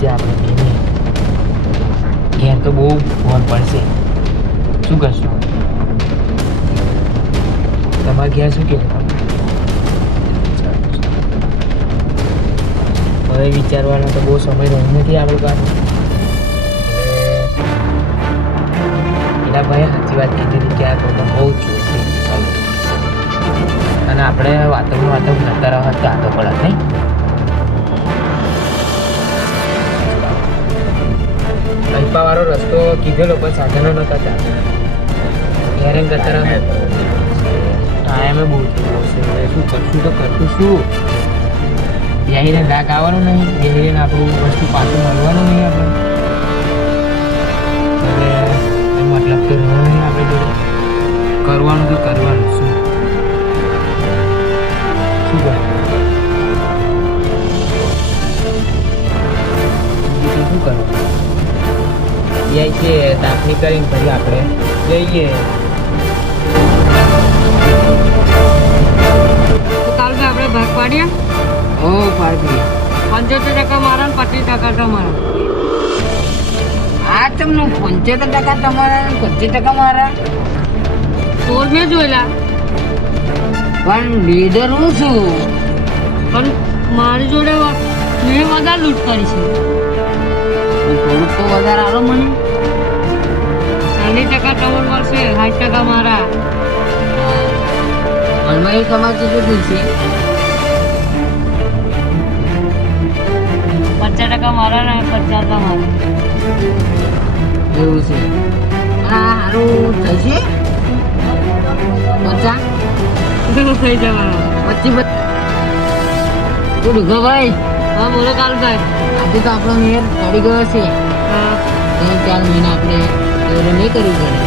પડશે આપણે ઘેર તો બહુ ફોન પડશે. શું કરશું તમારે ઘેર શું કહેવું? હવે વિચારવાનો તો બહુ સમય રહ્યો નથી આપણી પાસે. એના ભાઈ સાચી વાત કીધી હતી કે આ તો બહુ જ જોશે અને આપણે વાતો કરતા રહો તો આતો પડે નહીં. વાળો રસ્તો કીધેલો પણ સાધનો નતા ચાલતા. ઘેરે જતા રહે ટાઈમે બહુ થશે. શું કરશું તો કરશું શું? બેહીને ગાક આવવાનું નહીં, બેહીને આપણું વસ્તુ પાછું મળવાનું નહીં. આપણે એટલે એ મતલબ કે રહેવું નહીં આપણે જોડે. કરવાનું તો કરવાનું શું શું કરવું શું કરવું જાય છે. દાખલી કરીને પછી આપણે જઈએ. કાલ આપણે ભાગ પાડ્યા. ઓ પાડી 75% મારા ને 25% તમારા. આ તમને 75% તમારા 25% મારા. ચોર મેં જોયેલા પણ લીડર હું છું. પણ મારી જોડે મેં વધારે લૂંટ કરી છે. થોડુંક તો વધારે આલો મને. 40% તમારું મળશે, 60% મારા. અલમારી તમારે કેટલું જોઈશે? 50% મારા ને 50% મારા. એવું છે. આ સારું થશે 50 થઈ જવાનું. 25 તું ઢુકા ભાઈ. હા બોલો કાલભાઈ. આજે તો આપણો મેર પડી ગયો છે. હા 3-4 મહિના આપણે એવું નહીં કરવું પડે.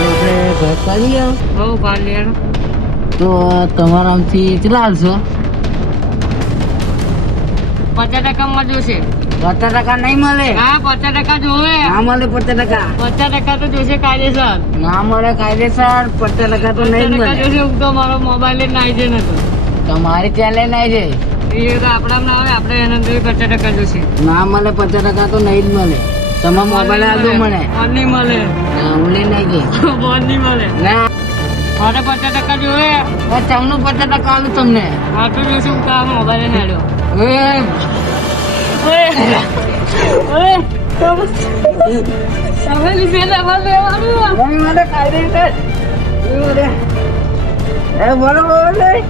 આપણે ઘર કાઢી જાઓ બહુ કાલ લેવાનું. તો તમારા આમથી કેટલા હાલશો? 50% માં જોશે. 50% નહીં મળે. હા 50% જોવે. ના મળે 50%. 50% તો જોશે કાયદેસર. ના મળે કાયદેસર. 50% તો નહીં 50% મળે. જોશે. હું તો મારો મોબાઈલ જ નાઈ છે નતો. તમારી ચાલે નહીં છે. એ તો આપણા ના આવે. આપણે એના જોઈ 50% જોશે. ના મળે 50% તો નહીં જ મળે. તમારા મોબાઈલ આદો મળે. ફોન નહીં મળે. ના હું લઈ નહીં ગઈ. ફોન નહીં મળે. ના મારે 50% જોવે. ચમનું 50% આલું તમને. હા તો જોશે. હું કામ મોબાઈલ ને હાલ્યો. તમે લીધે લેવાનું. મને કાયદેસર એવું રે. બરોબર નહીં.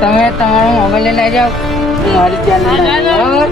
તમે તમારો મોબાઈલ લઈ જાઓ. મારી ત્યાં બરાબર.